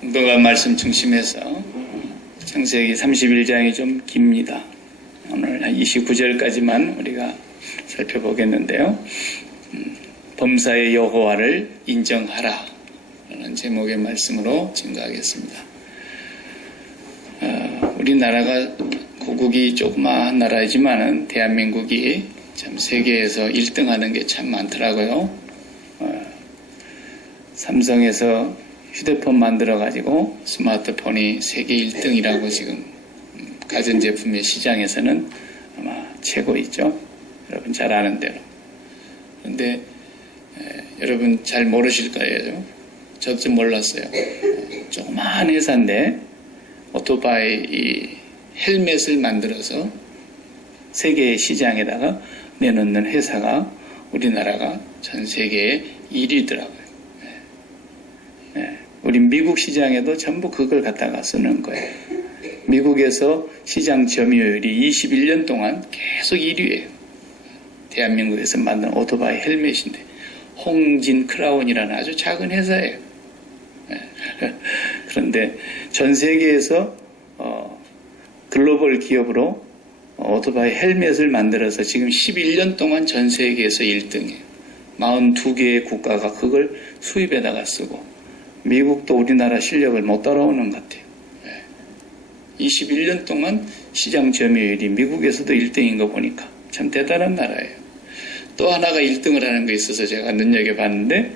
너가 말씀 중심에서 창세기 31장이 좀 깁니다. 오늘 한 29절까지만 우리가 살펴보겠는데요. 범사의 여호와를 인정하라 라는 제목의 말씀으로 증거하겠습니다. 우리나라가 고국이 조그마한 나라이지만은 대한민국이 참 세계에서 1등 하는 게 참 많더라고요. 삼성에서 휴대폰 만들어가지고 스마트폰이 세계 1등이라고 지금 가전제품의 시장에서는 아마 최고이죠. 여러분 잘 아는 대로. 그런데 여러분 잘 모르실 거예요. 저도 좀 몰랐어요. 조그마한 회사인데 오토바이 이 헬멧을 만들어서 세계 시장에다가 내놓는 회사가 우리나라가 전 세계에 1위더라고요. 우리 미국 시장에도 전부 그걸 갖다가 쓰는 거예요. 미국에서 시장 점유율이 21년 동안 계속 1위예요. 대한민국에서 만든 오토바이 헬멧인데 홍진 크라운이라는 아주 작은 회사예요. 그런데 전 세계에서 글로벌 기업으로 오토바이 헬멧을 만들어서 지금 11년 동안 전 세계에서 1등이에요. 42개의 국가가 그걸 수입에다가 쓰고 미국도 우리나라 실력을 못 따라오는 것 같아요. 21년 동안 시장 점유율이 미국에서도 1등인 거 보니까 참 대단한 나라예요. 또 하나가 1등을 하는 게 있어서 제가 눈여겨봤는데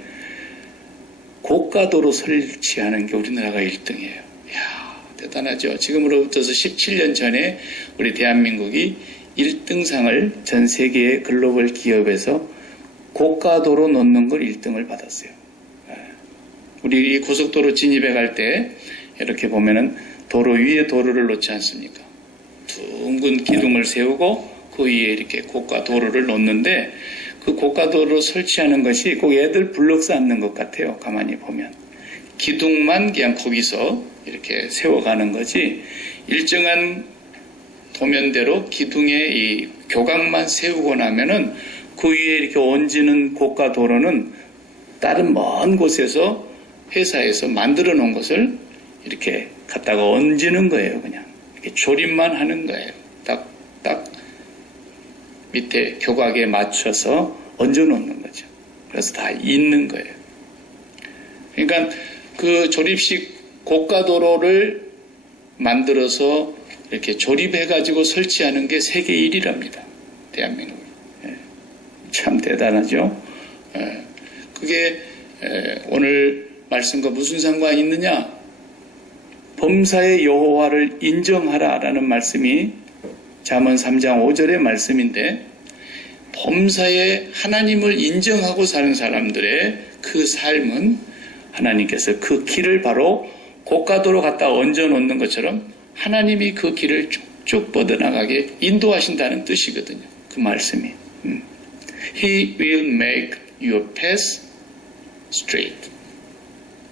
고가도로 설치하는 게 우리나라가 1등이에요. 이야, 대단하죠. 지금으로부터 17년 전에 우리 대한민국이 1등상을 전 세계의 글로벌 기업에서 고가도로 놓는 걸 1등을 받았어요. 우리 이 고속도로 진입해 갈 때 이렇게 보면은 도로 위에 도로를 놓지 않습니까? 둥근 기둥을 세우고 그 위에 이렇게 고가도로를 놓는데 그 고가도로 설치하는 것이 꼭 애들 블록 쌓는 것 같아요. 가만히 보면. 기둥만 그냥 거기서 이렇게 세워가는 거지 일정한 도면대로 기둥의 이 교각만 세우고 나면은 그 위에 이렇게 얹는 고가도로는 다른 먼 곳에서 회사에서 만들어 놓은 것을 이렇게 갖다가 얹는 거예요. 그냥 이렇게 조립만 하는 거예요. 딱 밑에 교각에 맞춰서 얹어 놓는 거죠. 그래서 다 있는 거예요. 그러니까 그 조립식 고가도로를 만들어서 이렇게 조립해 가지고 설치하는 게 세계 1위랍니다. 대한민국. 참 대단하죠. 그게 오늘 말씀과 무슨 상관이 있느냐? 범사의 여호와를 인정하라라는 말씀이 잠언 3장 5절의 말씀인데 범사의 하나님을 인정하고 사는 사람들의 그 삶은 하나님께서 그 길을 바로 고가도로 갖다 얹어 놓는 것처럼 하나님이 그 길을 쭉쭉 뻗어나가게 인도하신다는 뜻이거든요. 그 말씀이. He will make your path straight.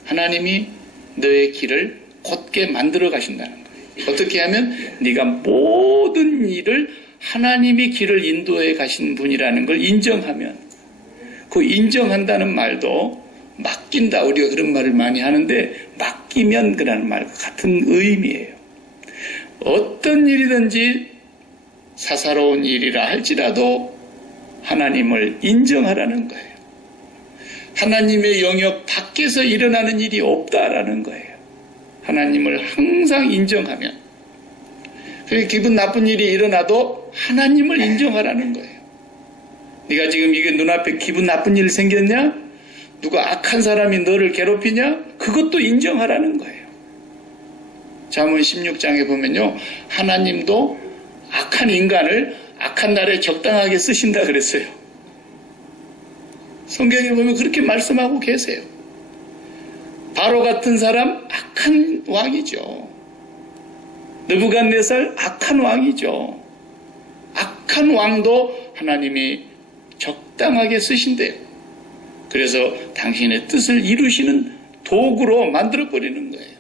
하나님이 너의 길을 곧게 만들어 가신다는 거예요. 어떻게 하면 네가 모든 일을 하나님이 길을 인도해 가신 분이라는 걸 인정하면 그 인정한다는 말도 맡긴다. 우리가 그런 말을 많이 하는데 맡기면 그라는 말과 같은 의미예요. 어떤 일이든지 사사로운 일이라 할지라도 하나님을 인정하라는 거예요. 하나님의 영역 밖에서 일어나는 일이 없다라는 거예요. 하나님을 항상 인정하면. 기분 나쁜 일이 일어나도 하나님을 인정하라는 거예요. 네가 지금 이게 눈앞에 기분 나쁜 일 생겼냐? 누가 악한 사람이 너를 괴롭히냐? 그것도 인정하라는 거예요. 잠언 16장에 보면요. 하나님도 악한 인간을 악한 날에 적당하게 쓰신다 그랬어요. 성경에 보면 그렇게 말씀하고 계세요. 바로 같은 사람 악한 왕이죠. 느부갓네살 악한 왕이죠. 악한 왕도 하나님이 적당하게 쓰신대요. 그래서 당신의 뜻을 이루시는 도구로 만들어버리는 거예요.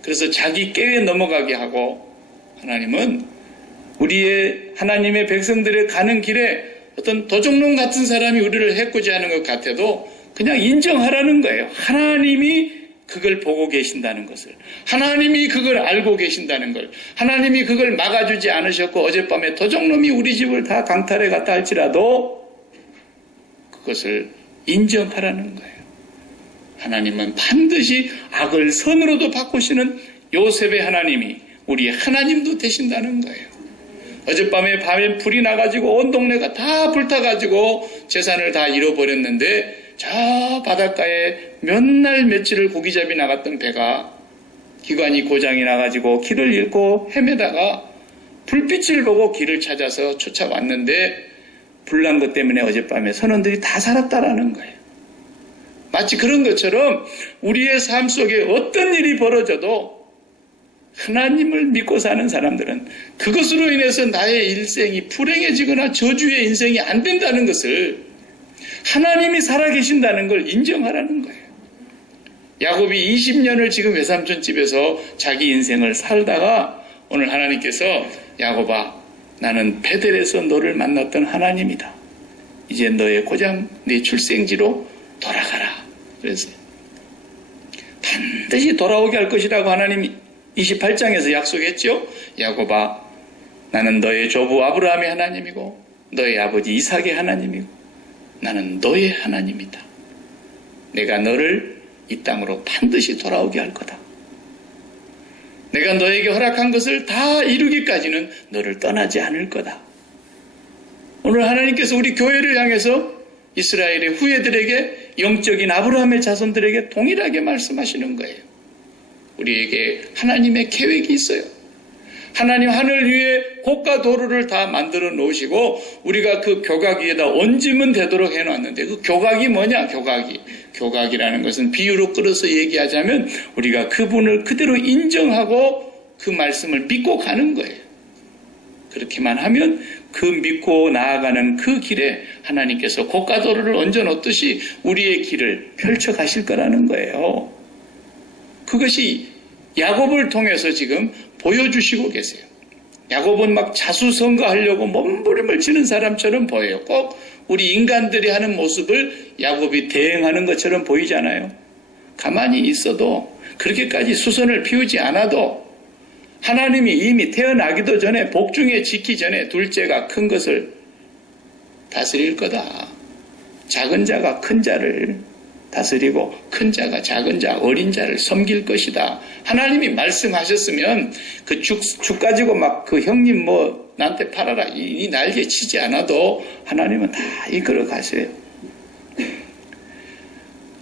그래서 자기 꾀에 넘어가게 하고 하나님은 우리의 하나님의 백성들의 가는 길에 어떤 도적놈 같은 사람이 우리를 해코지 하는 것 같아도 그냥 인정하라는 거예요. 하나님이 그걸 보고 계신다는 것을, 하나님이 그걸 알고 계신다는 걸, 하나님이 그걸 막아주지 않으셨고 어젯밤에 도적놈이 우리 집을 다 강탈해 갔다 할지라도 그것을 인정하라는 거예요. 하나님은 반드시 악을 선으로도 바꾸시는 요셉의 하나님이 우리의 하나님도 되신다는 거예요. 어젯밤에 밤에 불이 나가지고 온 동네가 다 불타가지고 재산을 다 잃어버렸는데 저 바닷가에 몇 날 며칠을 고기잡이 나갔던 배가 기관이 고장이 나가지고 길을 잃고 헤매다가 불빛을 보고 길을 찾아서 쫓아왔는데 불난 것 때문에 어젯밤에 선원들이 다 살았다라는 거예요. 마치 그런 것처럼 우리의 삶 속에 어떤 일이 벌어져도 하나님을 믿고 사는 사람들은 그것으로 인해서 나의 일생이 불행해지거나 저주의 인생이 안 된다는 것을, 하나님이 살아계신다는 걸 인정하라는 거예요. 야곱이 20년을 지금 외삼촌 집에서 자기 인생을 살다가 오늘 하나님께서 야곱아, 나는 베델에서 너를 만났던 하나님이다. 이제 너의 고장, 네 출생지로 돌아가라. 그래서 반드시 돌아오게 할 것이라고 하나님이 28장에서 약속했죠. 야곱아, 나는 너의 조부 아브라함의 하나님이고 너의 아버지 이삭의 하나님이고 나는 너의 하나님이다. 내가 너를 이 땅으로 반드시 돌아오게 할 거다. 내가 너에게 허락한 것을 다 이루기까지는 너를 떠나지 않을 거다. 오늘 하나님께서 우리 교회를 향해서 이스라엘의 후예들에게, 영적인 아브라함의 자손들에게 동일하게 말씀하시는 거예요. 우리에게 하나님의 계획이 있어요. 하나님 하늘 위에 곳과 도로를 다 만들어 놓으시고 우리가 그 교각 위에다 얹으면 되도록 해놨는데, 그 교각이 뭐냐? 교각이라는 것은 비유로 끌어서 얘기하자면 우리가 그분을 그대로 인정하고 그 말씀을 믿고 가는 거예요. 그렇게만 하면 그 믿고 나아가는 그 길에 하나님께서 곳과 도로를 얹어 놓듯이 우리의 길을 펼쳐 가실 거라는 거예요. 그것이 야곱을 통해서 지금 보여주시고 계세요. 야곱은 막 자수성가하려고 몸부림을 치는 사람처럼 보여요. 꼭 우리 인간들이 하는 모습을 야곱이 대행하는 것처럼 보이잖아요. 가만히 있어도, 그렇게까지 수선을 피우지 않아도 하나님이 이미 태어나기도 전에, 복중에 짓기 전에 둘째가 큰 것을 다스릴 거다. 작은 자가 큰 자를 다스리고 큰 자가 작은 자, 어린 자를 섬길 것이다. 하나님이 말씀하셨으면 그 죽 가지고 막 그 형님 뭐 나한테 팔아라 이 날개 치지 않아도 하나님은 다 이끌어 가세요.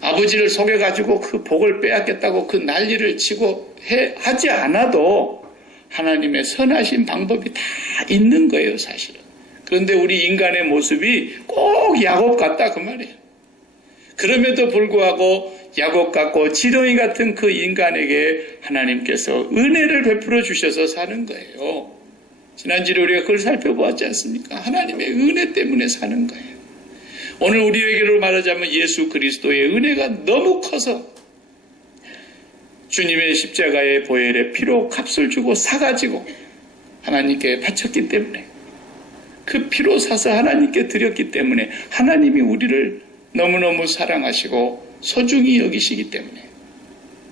아버지를 속여가지고 그 복을 빼앗겠다고 그 난리를 치고 하지 않아도 하나님의 선하신 방법이 다 있는 거예요, 사실은. 그런데 우리 인간의 모습이 꼭 야곱 같다 그 말이에요. 그럼에도 불구하고 야곱 같고 지렁이 같은 그 인간에게 하나님께서 은혜를 베풀어 주셔서 사는 거예요. 지난주에 우리가 그걸 살펴보았지 않습니까? 하나님의 은혜 때문에 사는 거예요. 오늘 우리에게로 말하자면 예수 그리스도의 은혜가 너무 커서 주님의 십자가의 보혈의 피로 값을 주고 사가지고 하나님께 바쳤기 때문에, 그 피로 사서 하나님께 드렸기 때문에 하나님이 우리를 너무너무 사랑하시고 소중히 여기시기 때문에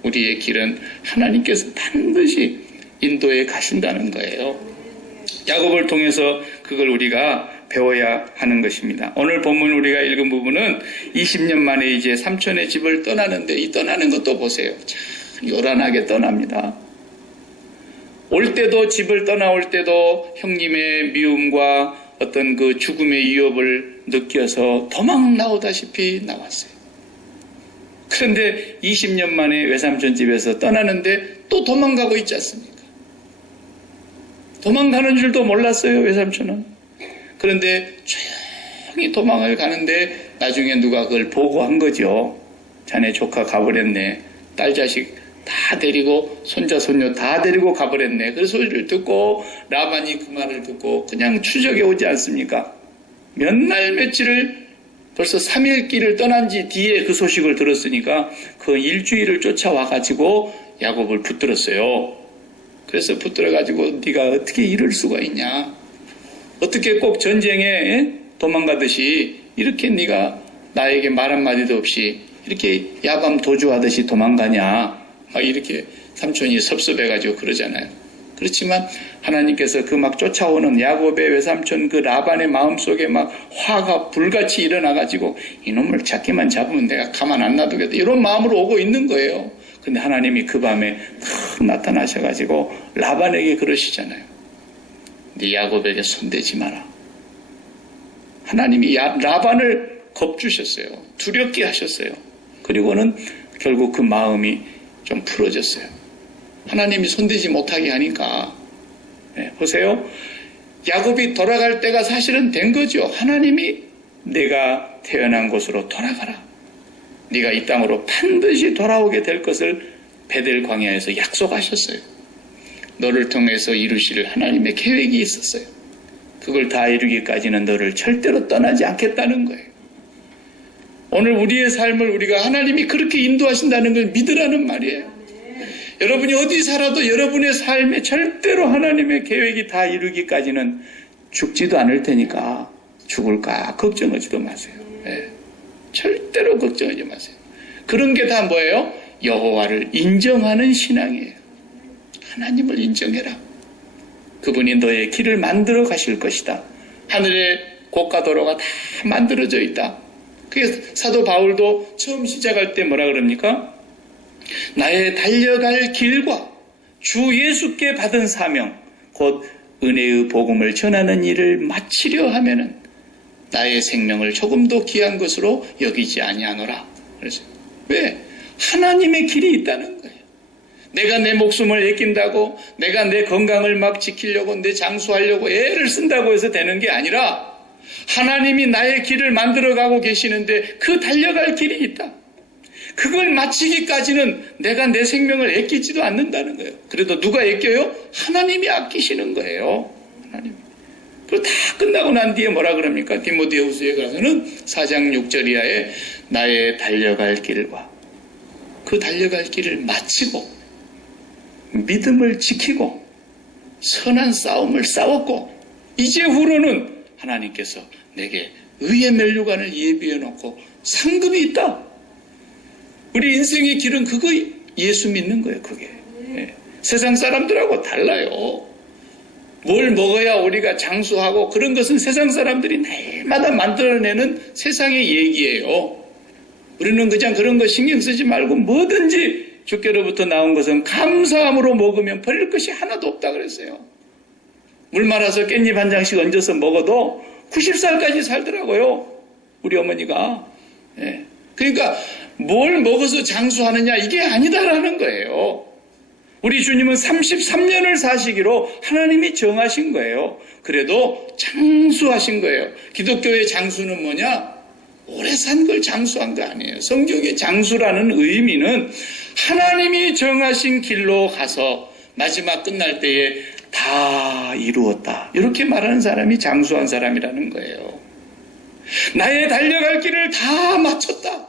우리의 길은 하나님께서 반드시 인도해 가신다는 거예요. 야곱을 통해서 그걸 우리가 배워야 하는 것입니다. 오늘 본문 우리가 읽은 부분은 20년 만에 이제 삼촌의 집을 떠나는데, 이 떠나는 것도 보세요. 참 요란하게 떠납니다. 올 때도, 집을 떠나올 때도 형님의 미움과 어떤 그 죽음의 위협을 느껴서 도망 나오다시피 나왔어요. 그런데 20년 만에 외삼촌 집에서 떠나는데 또 도망가고 있지 않습니까? 도망가는 줄도 몰랐어요, 외삼촌은. 그런데 조용히 도망을 가는데 나중에 누가 그걸 보고한 거죠. 자네 조카 가버렸네. 딸 자식 다 데리고, 손자 손녀 다 데리고 가버렸네. 그 소리를 듣고 라반이 그 말을 듣고 그냥 추적해 오지 않습니까? 몇 날 며칠을, 벌써 3일 길을 떠난 지 뒤에 그 소식을 들었으니까 그 일주일을 쫓아와가지고 야곱을 붙들었어요. 그래서 붙들어가지고 네가 어떻게 이럴 수가 있냐? 어떻게 꼭 전쟁에 도망가듯이 이렇게 네가 나에게 말 한마디도 없이 이렇게 야밤 도주하듯이 도망가냐? 막 이렇게 삼촌이 섭섭해가지고 그러잖아요. 그렇지만 하나님께서 그 막 쫓아오는 야곱의 외삼촌 그 라반의 마음속에 막 화가 불같이 일어나가지고 이놈을 잡기만 잡으면 내가 가만 안 놔두겠다. 이런 마음으로 오고 있는 거예요. 근데 하나님이 그 밤에 탁 나타나셔가지고 라반에게 그러시잖아요. 네 야곱에게 손대지 마라. 하나님이 라반을 겁주셨어요. 두렵게 하셨어요. 그리고는 결국 그 마음이 좀 풀어졌어요. 하나님이 손대지 못하게 하니까. 보세요. 야곱이 돌아갈 때가 사실은 된 거죠. 하나님이 내가 태어난 곳으로 돌아가라. 네가 이 땅으로 반드시 돌아오게 될 것을 베델 광야에서 약속하셨어요. 너를 통해서 이루실 하나님의 계획이 있었어요. 그걸 다 이루기까지는 너를 절대로 떠나지 않겠다는 거예요. 오늘 우리의 삶을 우리가 하나님이 그렇게 인도하신다는 걸 믿으라는 말이에요. 여러분이 어디 살아도 여러분의 삶에 절대로 하나님의 계획이 다 이루기까지는 죽지도 않을 테니까 죽을까 걱정하지도 마세요. 절대로 걱정하지 마세요. 그런 게 다 뭐예요? 여호와를 인정하는 신앙이에요. 하나님을 인정해라. 그분이 너의 길을 만들어 가실 것이다. 하늘의 곳과 도로가 다 만들어져 있다. 그래서 사도 바울도 처음 시작할 때 뭐라 그럽니까? 나의 달려갈 길과 주 예수께 받은 사명 곧 은혜의 복음을 전하는 일을 마치려 하면은 나의 생명을 조금도 귀한 것으로 여기지 아니하노라. 그래서 왜? 하나님의 길이 있다는 거예요. 내가 내 목숨을 아낀다고, 내가 내 건강을 막 지키려고, 내 장수하려고 애를 쓴다고 해서 되는 게 아니라 하나님이 나의 길을 만들어가고 계시는데 그 달려갈 길이 있다. 그걸 마치기까지는 내가 내 생명을 아끼지도 않는다는 거예요. 그래도 누가 아껴요? 하나님이 아끼시는 거예요. 하나님. 그리고 다 끝나고 난 뒤에 뭐라 그럽니까? 디모데후서에 가서는 4장 6절 이하에 나의 달려갈 길과 그 달려갈 길을 마치고 믿음을 지키고 선한 싸움을 싸웠고 이제 후로는 하나님께서 내게 의의 면류관을 예비해 놓고 상급이 있다. 우리 인생의 길은 그거 예수 믿는 거예요. 그게. 세상 사람들하고 달라요. 뭘 먹어야 우리가 장수하고 그런 것은 세상 사람들이 날마다 만들어내는 세상의 얘기예요. 우리는 그냥 그런 거 신경 쓰지 말고 뭐든지 주께로부터 나온 것은 감사함으로 먹으면 버릴 것이 하나도 없다 그랬어요. 물 말아서 깻잎 한 장씩 얹어서 먹어도 90살까지 살더라고요. 우리 어머니가. 그러니까 뭘 먹어서 장수하느냐 이게 아니다라는 거예요. 우리 주님은 33년을 사시기로 하나님이 정하신 거예요. 그래도 장수하신 거예요. 기독교의 장수는 뭐냐? 오래 산 걸 장수한 거 아니에요. 성경의 장수라는 의미는 하나님이 정하신 길로 가서 마지막 끝날 때에 다 이루었다. 이렇게 말하는 사람이 장수한 사람이라는 거예요. 나의 달려갈 길을 다 마쳤다.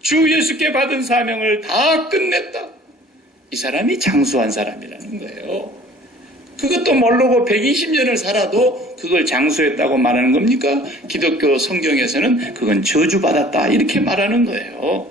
주 예수께 받은 사명을 다 끝냈다. 이 사람이 장수한 사람이라는 거예요. 그것도 모르고 120년을 살아도 그걸 장수했다고 말하는 겁니까? 기독교 성경에서는 그건 저주받았다 이렇게 말하는 거예요.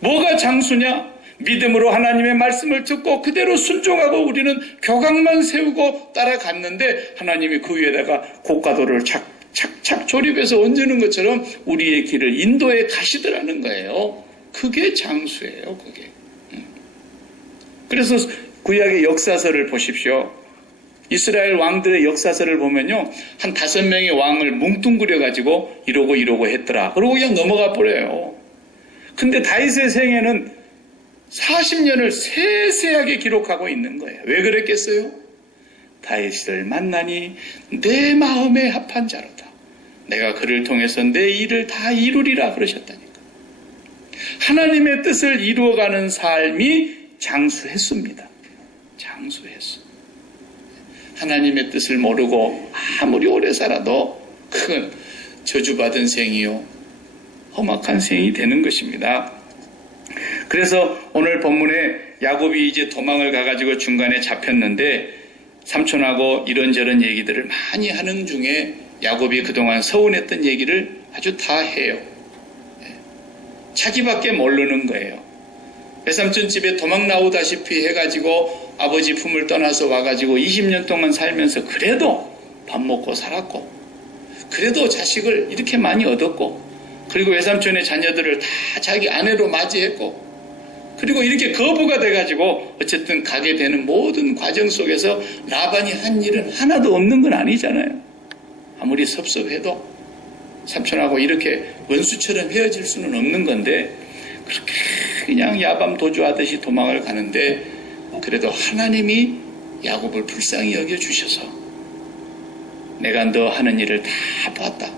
뭐가 장수냐? 믿음으로 하나님의 말씀을 듣고 그대로 순종하고 우리는 교각만 세우고 따라갔는데 하나님이 그 위에다가 고가도를 착착 조립해서 얹는 것처럼 우리의 길을 인도해 가시더라는 거예요. 그게 장수예요. 그게. 그래서 구약의 역사서를 보십시오. 이스라엘 왕들의 역사서를 보면요. 한 5명의 왕을 뭉뚱그려가지고 이러고 했더라. 그러고 그냥 넘어가 버려요. 근데 다윗의 생애는 40년을 세세하게 기록하고 있는 거예요. 왜 그랬겠어요? 다윗을 만나니 내 마음에 합한 자로다. 내가 그를 통해서 내 일을 다 이루리라 그러셨다니까. 하나님의 뜻을 이루어가는 삶이 장수했습니다. 장수했어. 하나님의 뜻을 모르고 아무리 오래 살아도 그건 저주받은 생이요 험악한 생이 되는 것입니다. 그래서 오늘 본문에 야곱이 이제 도망을 가가지고 중간에 잡혔는데 삼촌하고 이런저런 얘기들을 많이 하는 중에 야곱이 그동안 서운했던 얘기를 아주 다 해요. 자기밖에 모르는 거예요. 외삼촌 집에 도망 나오다시피 해가지고 아버지 품을 떠나서 와가지고 20년 동안 살면서 그래도 밥 먹고 살았고, 그래도 자식을 이렇게 많이 얻었고, 그리고 외삼촌의 자녀들을 다 자기 아내로 맞이했고, 그리고 이렇게 거부가 돼가지고 어쨌든 가게 되는 모든 과정 속에서 라반이 한 일은 하나도 없는 건 아니잖아요. 아무리 섭섭해도 삼촌하고 이렇게 원수처럼 헤어질 수는 없는 건데, 그렇게 그냥 야밤 도주하듯이 도망을 가는데, 그래도 하나님이 야곱을 불쌍히 여겨주셔서 내가 너 하는 일을 다 봤다.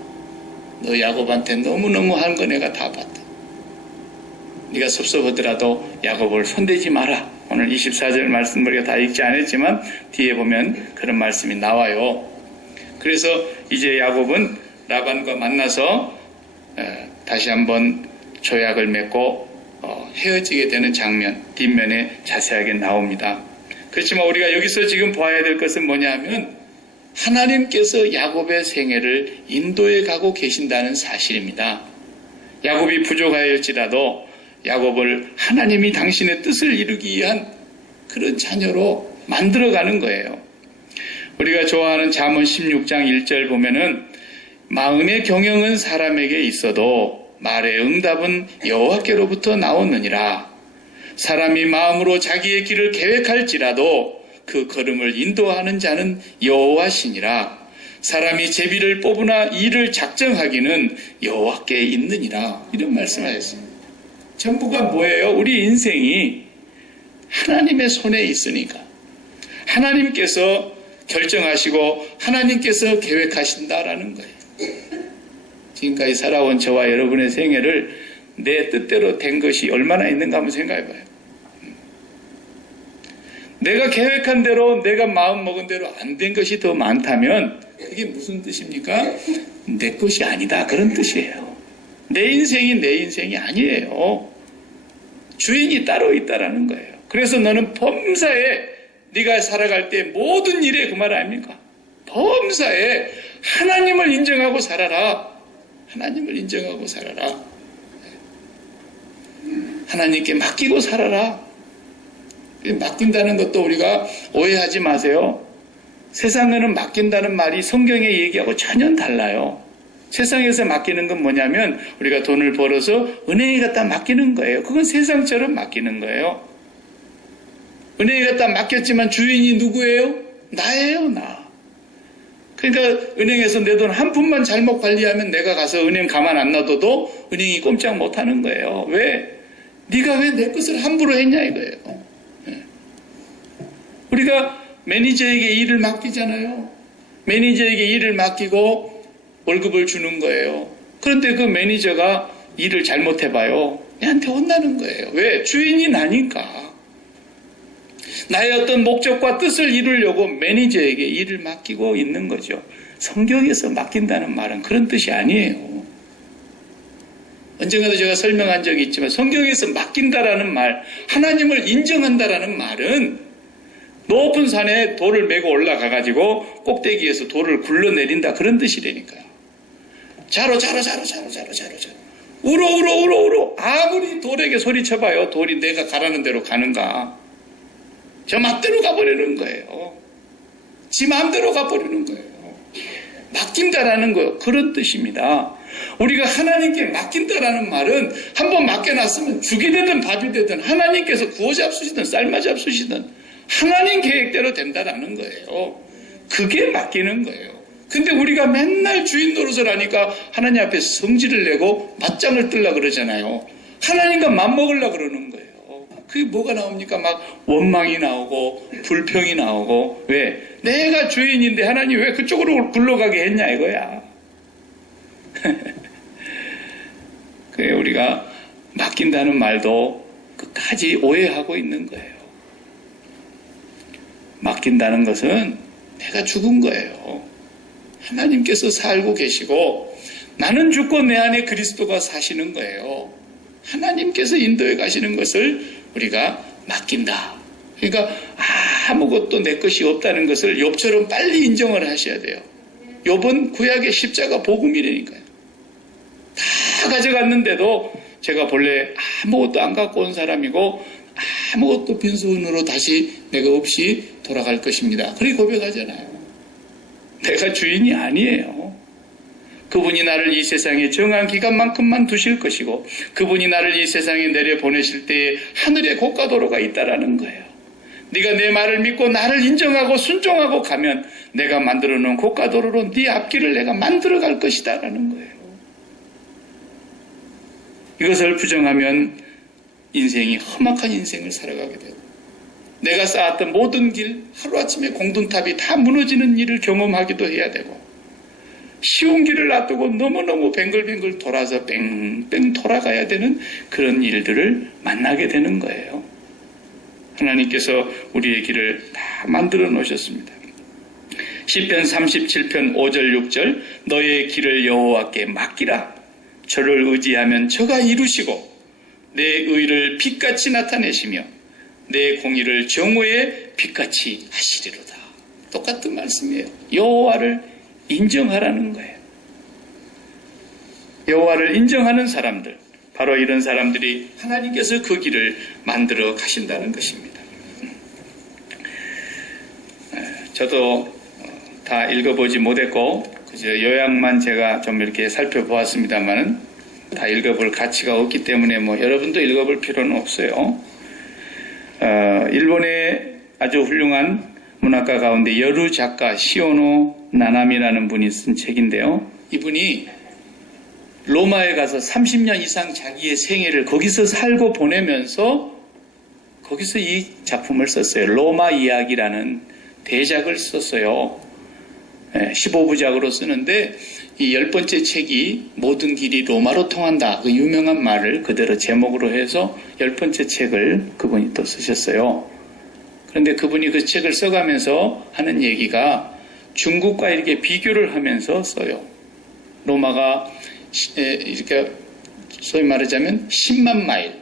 너 야곱한테 너무너무 한 거 내가 다 봤다. 네가 섭섭하더라도 야곱을 손대지 마라. 오늘 24절 말씀 우리가 다 읽지 않았지만 뒤에 보면 그런 말씀이 나와요. 그래서 이제 야곱은 라반과 만나서 다시 한번 조약을 맺고 헤어지게 되는 장면, 뒷면에 자세하게 나옵니다. 그렇지만 우리가 여기서 지금 봐야 될 것은 뭐냐 하면 하나님께서 야곱의 생애를 인도해 가고 계신다는 사실입니다. 야곱이 부족하였지라도 야곱을 하나님이 당신의 뜻을 이루기 위한 그런 자녀로 만들어가는 거예요. 우리가 좋아하는 잠언 16장 1절 보면은 마음의 경영은 사람에게 있어도 말의 응답은 여호와께로부터 나오느니라. 사람이 마음으로 자기의 길을 계획할지라도 그 걸음을 인도하는 자는 여호와시니라. 사람이 제비를 뽑으나 이를 작정하기는 여호와께 있느니라. 이런 말씀하셨습니다. 전부가 뭐예요? 우리 인생이 하나님의 손에 있으니까 하나님께서 결정하시고 하나님께서 계획하신다라는 거예요. 지금까지 살아온 저와 여러분의 생애를 내 뜻대로 된 것이 얼마나 있는가 한번 생각해봐요. 내가 계획한 대로, 내가 마음먹은 대로 안 된 것이 더 많다면 그게 무슨 뜻입니까? 내 것이 아니다, 그런 뜻이에요. 내 인생이 내 인생이 아니에요. 주인이 따로 있다라는 거예요. 그래서 너는 범사에 네가 살아갈 때 모든 일에 그 말 아닙니까? 범사에 하나님을 인정하고 살아라. 하나님을 인정하고 살아라. 하나님께 맡기고 살아라. 맡긴다는 것도 우리가 오해하지 마세요. 세상에는 맡긴다는 말이 성경의 얘기하고 전혀 달라요. 세상에서 맡기는 건 뭐냐면 우리가 돈을 벌어서 은행에 갖다 맡기는 거예요. 그건 세상처럼 맡기는 거예요. 은행에 갖다 맡겼지만 주인이 누구예요? 나예요, 나. 그러니까 은행에서 내 돈 한 푼만 잘못 관리하면 내가 가서 은행 가만 안 놔둬도 은행이 꼼짝 못 하는 거예요. 왜? 네가 왜 내 것을 함부로 했냐 이거예요. 우리가 매니저에게 일을 맡기잖아요. 매니저에게 일을 맡기고 월급을 주는 거예요. 그런데 그 매니저가 일을 잘못해봐요. 얘한테 혼나는 거예요. 왜? 주인이 나니까. 나의 어떤 목적과 뜻을 이루려고 매니저에게 일을 맡기고 있는 거죠. 성경에서 맡긴다는 말은 그런 뜻이 아니에요. 언젠가도 제가 설명한 적이 있지만 성경에서 맡긴다라는 말, 하나님을 인정한다라는 말은 높은 산에 돌을 메고 올라가가지고 꼭대기에서 돌을 굴러내린다 그런 뜻이라니까요. 자로 울어 아무리 돌에게 소리쳐봐요. 돌이 내가 가라는 대로 가는가. 저 맘대로 가버리는 거예요. 지 마음대로 가버리는 거예요. 맡긴다라는 거예요. 그런 뜻입니다. 우리가 하나님께 맡긴다라는 말은 한번 맡겨놨으면 죽이 되든 밥이 되든 하나님께서 구워 잡수시든 삶아 잡수시든 하나님 계획대로 된다라는 거예요. 그게 맡기는 거예요. 근데 우리가 맨날 주인 노릇을 하니까 하나님 앞에 성질을 내고 맞짱을 뜨려고 그러잖아요. 하나님과 맞먹으려고 그러는 거예요. 그게 뭐가 나옵니까? 막 원망이 나오고 불평이 나오고. 왜? 내가 주인인데 하나님 왜 그쪽으로 굴러가게 했냐 이거야. 그래 우리가 맡긴다는 말도 끝까지 오해하고 있는 거예요. 맡긴다는 것은 내가 죽은 거예요. 하나님께서 살고 계시고 나는 죽고 내 안에 그리스도가 사시는 거예요. 하나님께서 인도해 가시는 것을 우리가 맡긴다. 그러니까 아무것도 내 것이 없다는 것을 욥처럼 빨리 인정을 하셔야 돼요. 욥은 구약의 십자가 복음이라니까요. 다 가져갔는데도 제가 본래 아무것도 안 갖고 온 사람이고 아무것도 빈손으로 다시 내가 없이 돌아갈 것입니다. 그렇게 고백하잖아요. 내가 주인이 아니에요. 그분이 나를 이 세상에 정한 기간만큼만 두실 것이고 그분이 나를 이 세상에 내려보내실 때에 하늘에 고가도로가 있다라는 거예요. 네가 내 말을 믿고 나를 인정하고 순종하고 가면 내가 만들어 놓은 고가도로로 네 앞길을 내가 만들어 갈 것이다 라는 거예요. 이것을 부정하면 인생이 험악한 인생을 살아가게 되고 내가 쌓았던 모든 길 하루아침에 공든탑이 다 무너지는 일을 경험하기도 해야 되고 쉬운 길을 놔두고 너무너무 뱅글뱅글 돌아서 뺑뺑 돌아가야 되는 그런 일들을 만나게 되는 거예요. 하나님께서 우리의 길을 다 만들어 놓으셨습니다. 시편 37편 5절 6절 너의 길을 여호와께 맡기라. 저를 의지하면 저가 이루시고 내 의를 빛같이 나타내시며 내 공의를 정오의 빛같이 하시리로다. 똑같은 말씀이에요. 여호와를 인정하라는 거예요. 여호와를 인정하는 사람들, 바로 이런 사람들이 하나님께서 그 길을 만들어 가신다는 것입니다. 저도 다 읽어보지 못했고 그저 요약만 제가 좀 이렇게 살펴보았습니다만은 다 읽어볼 가치가 없기 때문에 여러분도 읽어볼 필요는 없어요. 일본의 아주 훌륭한 문학가 가운데 여루 작가 시오노 나나미라는 분이 쓴 책인데요. 이분이 로마에 가서 30년 이상 자기의 생애를 거기서 살고 보내면서 거기서 이 작품을 썼어요. 로마 이야기라는 대작을 썼어요. 15부작으로 쓰는데 이 10번째 책이 모든 길이 로마로 통한다. 그 유명한 말을 그대로 제목으로 해서 10번째 책을 그분이 또 쓰셨어요. 그런데 그분이 그 책을 써가면서 하는 얘기가 중국과 이렇게 비교를 하면서 써요. 로마가 이렇게 소위 말하자면 10만 마일,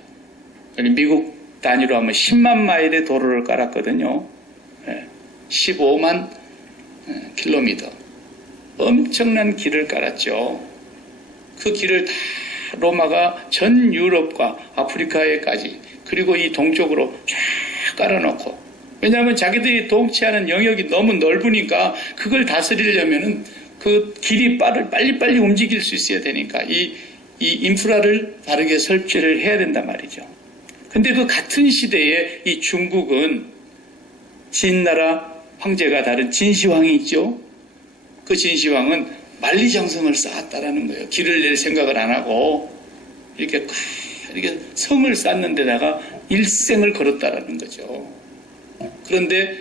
미국 단위로 하면 10만 마일의 도로를 깔았거든요. 15만 킬로미터. 엄청난 길을 깔았죠. 그 길을 다 로마가 전 유럽과 아프리카에까지 그리고 이 동쪽으로 쫙 깔아놓고 왜냐하면 자기들이 통치하는 영역이 너무 넓으니까 그걸 다스리려면은 그 길이 빨리빨리 움직일 수 있어야 되니까 이 인프라를 바르게 설치를 해야 된단 말이죠. 근데 그 같은 시대에 이 중국은 진나라 황제가 다른 진시황이 있죠. 그 진시황은 만리장성을 쌓았다라는 거예요. 길을 낼 생각을 안 하고 이렇게 성을 쌓는 데다가 일생을 걸었다라는 거죠. 그런데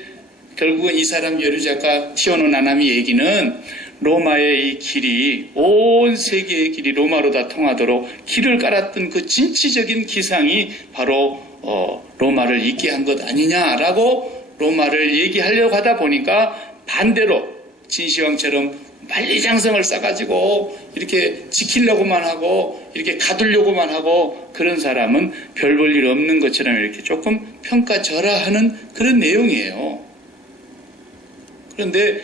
결국은 이 사람 여류 작가 시오노 나나미 얘기는 로마의 이 길이 온 세계의 길이 로마로 다 통하도록 길을 깔았던 그 진취적인 기상이 바로 로마를 있게 한 것 아니냐라고 로마를 얘기하려고 하다 보니까 반대로 진시황처럼 만리장성을 쌓아가지고 이렇게 지키려고만 하고 이렇게 가두려고만 하고 그런 사람은 별 볼 일 없는 것처럼 이렇게 조금 평가절하하는 그런 내용이에요. 그런데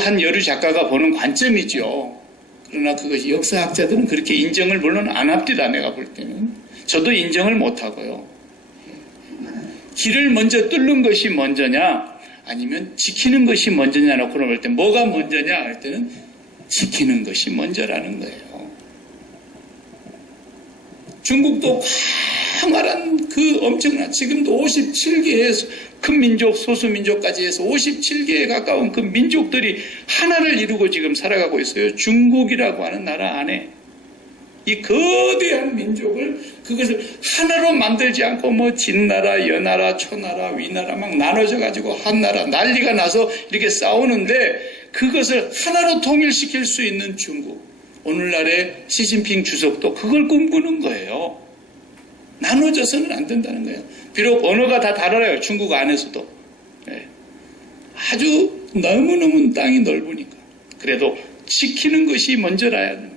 한 여류 작가가 보는 관점이죠. 그러나 그것이 역사학자들은 그렇게 인정을 물론 안 합니다. 내가 볼 때는. 저도 인정을 못 하고요. 길을 먼저 뚫는 것이 먼저냐 아니면 지키는 것이 먼저냐라고 볼 때 뭐가 먼저냐 할 때는 지키는 것이 먼저라는 거예요. 중국도 광활한 그 엄청난 지금도 57개의 큰 민족 소수민족까지 해서 57개에 가까운 그 민족들이 하나를 이루고 지금 살아가고 있어요. 중국이라고 하는 나라 안에 이 거대한 민족을 그것을 하나로 만들지 않고 진나라, 여나라, 초나라, 위나라 막 나눠져 가지고 한나라 난리가 나서 이렇게 싸우는데 그것을 하나로 통일시킬 수 있는 중국. 오늘날의 시진핑 주석도 그걸 꿈꾸는 거예요. 나눠져서는 안 된다는 거예요. 비록 언어가 다 달라요. 중국 안에서도. 아주 너무너무 땅이 넓으니까. 그래도 지키는 것이 먼저라야 돼요.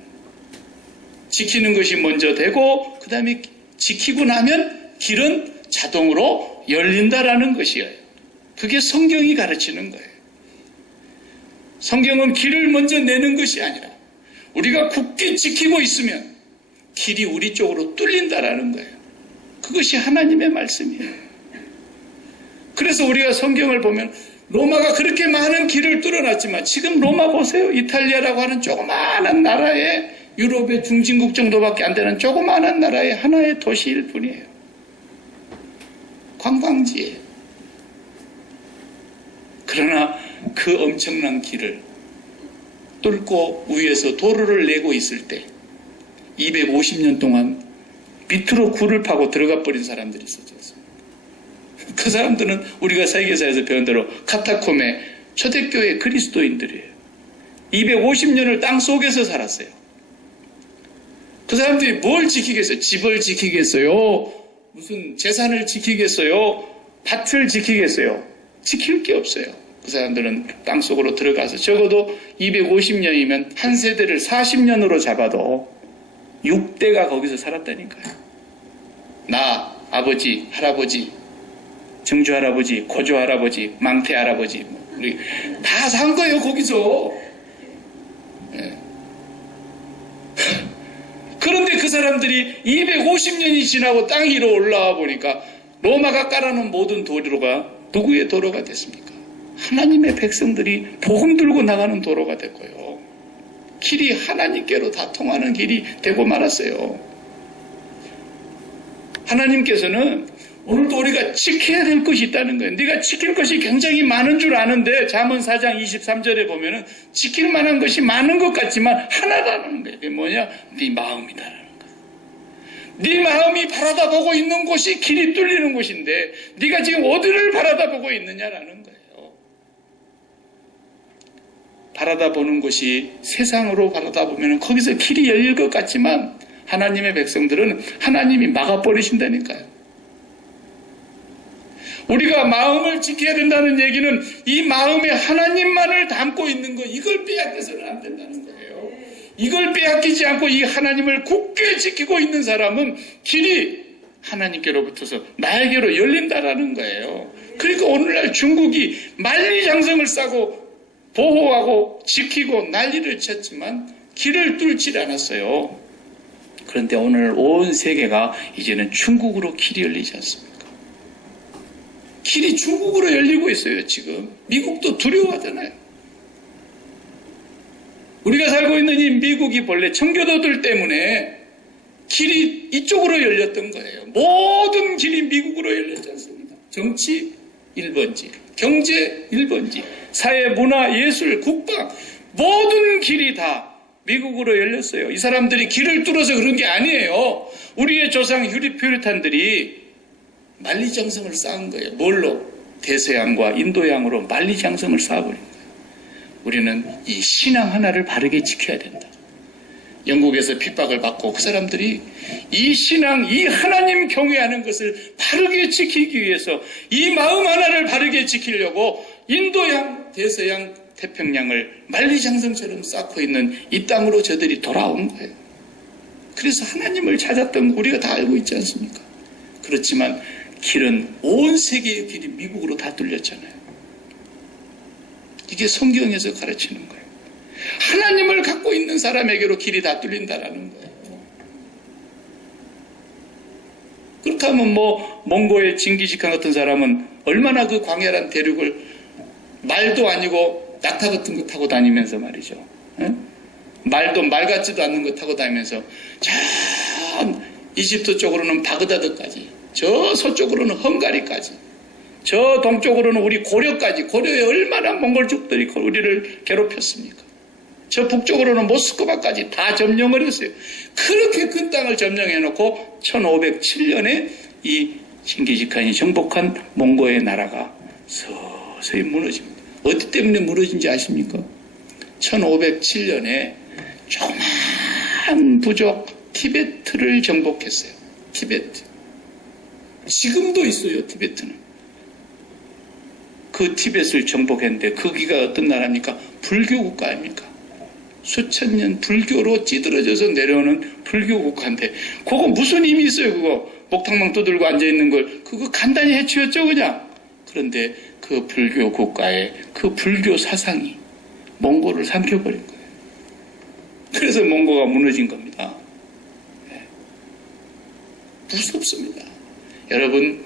지키는 것이 먼저 되고 그 다음에 지키고 나면 길은 자동으로 열린다라는 것이에요. 그게 성경이 가르치는 거예요. 성경은 길을 먼저 내는 것이 아니라 우리가 굳게 지키고 있으면 길이 우리 쪽으로 뚫린다라는 거예요. 그것이 하나님의 말씀이에요. 그래서 우리가 성경을 보면 로마가 그렇게 많은 길을 뚫어놨지만 지금 로마 보세요. 이탈리아라고 하는 조그마한 나라에 유럽의 중진국 정도밖에 안 되는 조그마한 나라의 하나의 도시일 뿐이에요. 관광지예요. 그러나 그 엄청난 길을 뚫고 위에서 도로를 내고 있을 때 250년 동안 밑으로 굴을 파고 들어가 버린 사람들이 있었죠. 그 사람들은 우리가 세계사에서 배운 대로 카타콤의 초대교회 그리스도인들이에요. 250년을 땅 속에서 살았어요. 그 사람들이 뭘 지키겠어요? 집을 지키겠어요? 무슨 재산을 지키겠어요? 밭을 지키겠어요? 지킬 게 없어요. 그 사람들은 땅 속으로 들어가서 적어도 250년이면 한 세대를 40년으로 잡아도 6대가 거기서 살았다니까요. 나, 아버지, 할아버지, 증조할아버지, 고조할아버지, 망태할아버지 우리 다 산 거예요. 거기서. 네. 그런데 그 사람들이 250년이 지나고 땅 위로 올라와 보니까 로마가 깔아놓은 모든 도로가 누구의 도로가 됐습니까? 하나님의 백성들이 복음 들고 나가는 도로가 됐고요. 길이 하나님께로 다 통하는 길이 되고 말았어요. 하나님께서는 오늘도 우리가 지켜야 될 것이 있다는 거예요. 네가 지킬 것이 굉장히 많은 줄 아는데 잠언 4장 23절에 보면은 지킬 만한 것이 많은 것 같지만 하나다라는 거예요. 그게 뭐냐? 네 마음이다라는 거예요. 네 마음이 바라다보고 있는 곳이 길이 뚫리는 곳인데 네가 지금 어디를 바라다보고 있느냐라는 거예요. 바라다보는 곳이 세상으로 바라다보면 거기서 길이 열릴 것 같지만 하나님의 백성들은 하나님이 막아버리신다니까요. 우리가 마음을 지켜야 된다는 얘기는 이 마음에 하나님만을 담고 있는 것, 이걸 빼앗겨서는 안 된다는 거예요. 이걸 빼앗기지 않고 이 하나님을 굳게 지키고 있는 사람은 길이 하나님께로부터서 나에게로 열린다라는 거예요. 그러니까 오늘날 중국이 만리장성을 쌓고 보호하고 지키고 난리를 쳤지만 길을 뚫지 않았어요. 그런데 오늘 온 세계가 이제는 중국으로 길이 열리지 않습니까? 길이 중국으로 열리고 있어요. 지금 미국도 두려워하잖아요. 우리가 살고 있는 이 미국이 본래 청교도들 때문에 길이 이쪽으로 열렸던 거예요. 모든 길이 미국으로 열렸지 않습니까? 정치 1번지, 경제 1번지, 사회, 문화, 예술, 국방 모든 길이 다 미국으로 열렸어요. 이 사람들이 길을 뚫어서 그런 게 아니에요. 우리의 조상 퓨리탄들이 만리장성을 쌓은 거예요. 뭘로? 대서양과 인도양으로 만리장성을 쌓아버린 거예요. 우리는 이 신앙 하나를 바르게 지켜야 된다. 영국에서 핍박을 받고 그 사람들이 이 신앙, 이 하나님 경외하는 것을 바르게 지키기 위해서 이 마음 하나를 바르게 지키려고 인도양, 대서양, 태평양을 만리장성처럼 쌓고 있는 이 땅으로 저들이 돌아온 거예요. 그래서 하나님을 찾았던 거 우리가 다 알고 있지 않습니까? 그렇지만 길은 온 세계의 길이 미국으로 다 뚫렸잖아요. 이게 성경에서 가르치는 거예요. 하나님을 갖고 있는 사람에게로 길이 다 뚫린다라는 거예요. 그렇다면 몽고의 징기스칸 같은 사람은 얼마나 그 광활한 대륙을 말도 아니고 낙타 같은 거 타고 다니면서 말이죠. 말도 말 같지도 않는 거 타고 다니면서 저 이집트 쪽으로는 바그다드까지, 저 서쪽으로는 헝가리까지, 저 동쪽으로는 우리 고려까지, 고려에 얼마나 몽골족들이 우리를 괴롭혔습니까? 저 북쪽으로는 모스크바까지 다 점령을 했어요. 그렇게 큰 땅을 점령해놓고 1507년에 이 징기스칸이 정복한 몽고의 나라가 서서히 무너집니다. 어디 때문에 무너진지 아십니까? 1507년에 조그만 부족 티베트를 정복했어요. 티베트. 지금도 있어요, 티베트는. 그 티베트를 정복했는데 거기가 어떤 나라입니까? 불교 국가 아닙니까? 수천 년 불교로 찌들어져서 내려오는 불교 국가인데 그거 무슨 힘이 있어요? 그거 목탕망 두들고 앉아있는 걸 그거 간단히 해치웠죠 그냥. 그런데 그 불교 국가의 그 불교 사상이 몽골을 삼켜버린 거예요. 그래서 몽고가 무너진 겁니다. 무섭습니다. 여러분,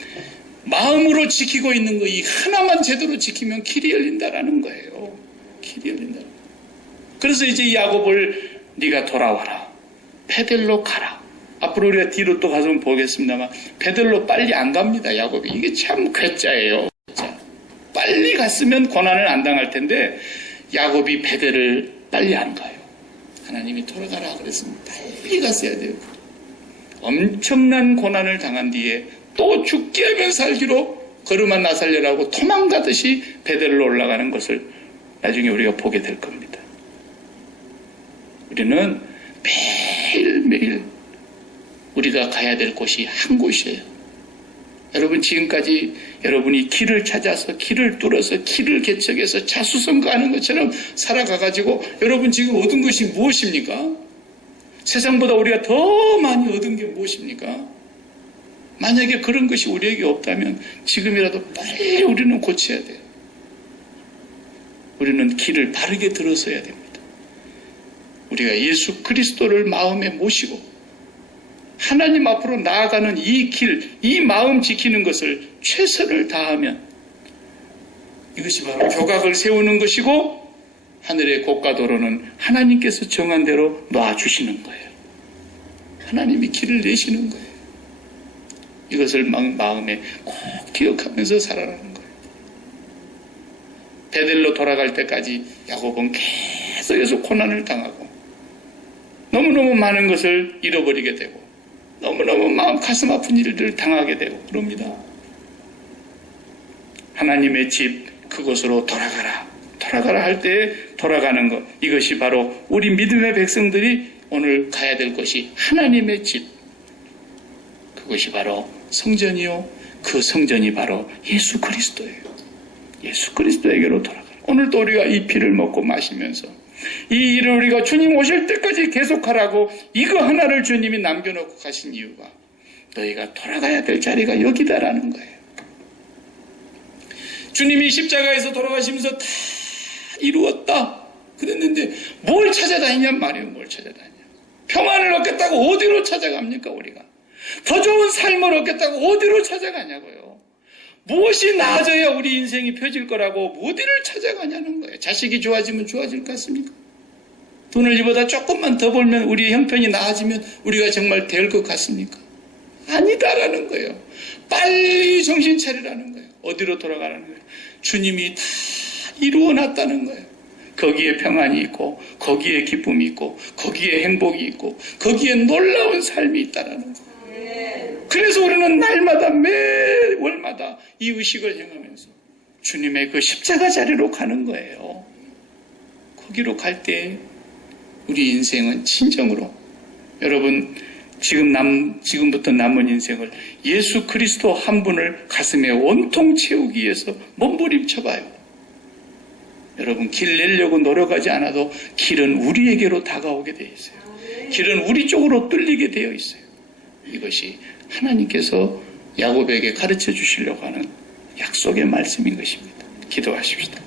마음으로 지키고 있는 거 이 하나만 제대로 지키면 길이 열린다라는 거예요. 길이 열린다. 그래서 이제 이 야곱을 네가 돌아와라. 베델로 가라. 앞으로 우리가 뒤로 또 가서 보겠습니다만 베델로 빨리 안 갑니다. 야곱이. 이게 참 괴짜예요. 괴짜. 빨리 갔으면 고난을 안 당할 텐데 야곱이 베델을 빨리 안 가요. 하나님이 돌아가라 그랬으면 빨리 갔어야 돼요. 엄청난 고난을 당한 뒤에 또 죽게 하면 살기로 걸음만 나살려라고 도망가듯이 베델로 올라가는 것을 나중에 우리가 보게 될 겁니다. 우리는 매일매일 우리가 가야 될 곳이 한 곳이에요. 여러분, 지금까지 여러분이 길을 찾아서 길을 뚫어서 길을 개척해서 자수성가하는 것처럼 살아가가지고 여러분 지금 얻은 것이 무엇입니까? 세상보다 우리가 더 많이 얻은 게 무엇입니까? 만약에 그런 것이 우리에게 없다면 지금이라도 빨리 우리는 고쳐야 돼요. 우리는 길을 바르게 들어서야 됩니다. 우리가 예수 그리스도를 마음에 모시고 하나님 앞으로 나아가는 이 길, 이 마음 지키는 것을 최선을 다하면 이것이 바로 교각을 세우는 것이고 하늘의 고가도로는 하나님께서 정한 대로 놔주시는 거예요. 하나님이 길을 내시는 거예요. 이것을 마음에 꼭 기억하면서 살아가는 거예요. 베델로 돌아갈 때까지 야곱은 계속해서 고난을 당하고 너무너무 많은 것을 잃어버리게 되고 너무너무 마음 가슴 아픈 일들을 당하게 되고 그럽니다. 하나님의 집 그곳으로 돌아가라 할 때 돌아가는 것, 이것이 바로 우리 믿음의 백성들이 오늘 가야 될 것이 하나님의 집, 그것이 바로 성전이요, 그 성전이 바로 예수 그리스도예요. 예수 그리스도에게로 돌아가라. 오늘도 우리가 이 피를 먹고 마시면서 이 일을 우리가 주님 오실 때까지 계속하라고 이거 하나를 주님이 남겨놓고 가신 이유가 너희가 돌아가야 될 자리가 여기다라는 거예요. 주님이 십자가에서 돌아가시면서 다 이루었다 그랬는데 뭘 찾아다니냔 말이에요. 뭘 찾아다니냐. 평안을 얻겠다고 어디로 찾아갑니까? 우리가 더 좋은 삶을 얻겠다고 어디로 찾아가냐고요. 무엇이 나아져야 우리 인생이 펴질 거라고 어디를 찾아가냐는 거예요. 자식이 좋아지면 좋아질 것 같습니까? 돈을 이보다 조금만 더 벌면 우리 형편이 나아지면 우리가 정말 될 것 같습니까? 아니다라는 거예요. 빨리 정신 차리라는 거예요. 어디로 돌아가라는 거예요. 주님이 다 이루어놨다는 거예요. 거기에 평안이 있고 거기에 기쁨이 있고 거기에 행복이 있고 거기에 놀라운 삶이 있다라는 거예요. 그래서 우리는 날마다 매월마다 이 의식을 행하면서 주님의 그 십자가 자리로 가는 거예요. 거기로 갈 때 우리 인생은 진정으로 여러분 지금부터 남은 인생을 예수 그리스도 한 분을 가슴에 온통 채우기 위해서 몸부림쳐봐요. 여러분 길 내려고 노력하지 않아도 길은 우리에게로 다가오게 되어 있어요. 길은 우리 쪽으로 뚫리게 되어 있어요. 이것이 하나님께서 야곱에게 가르쳐 주시려고 하는 약속의 말씀인 것입니다. 기도하십시다.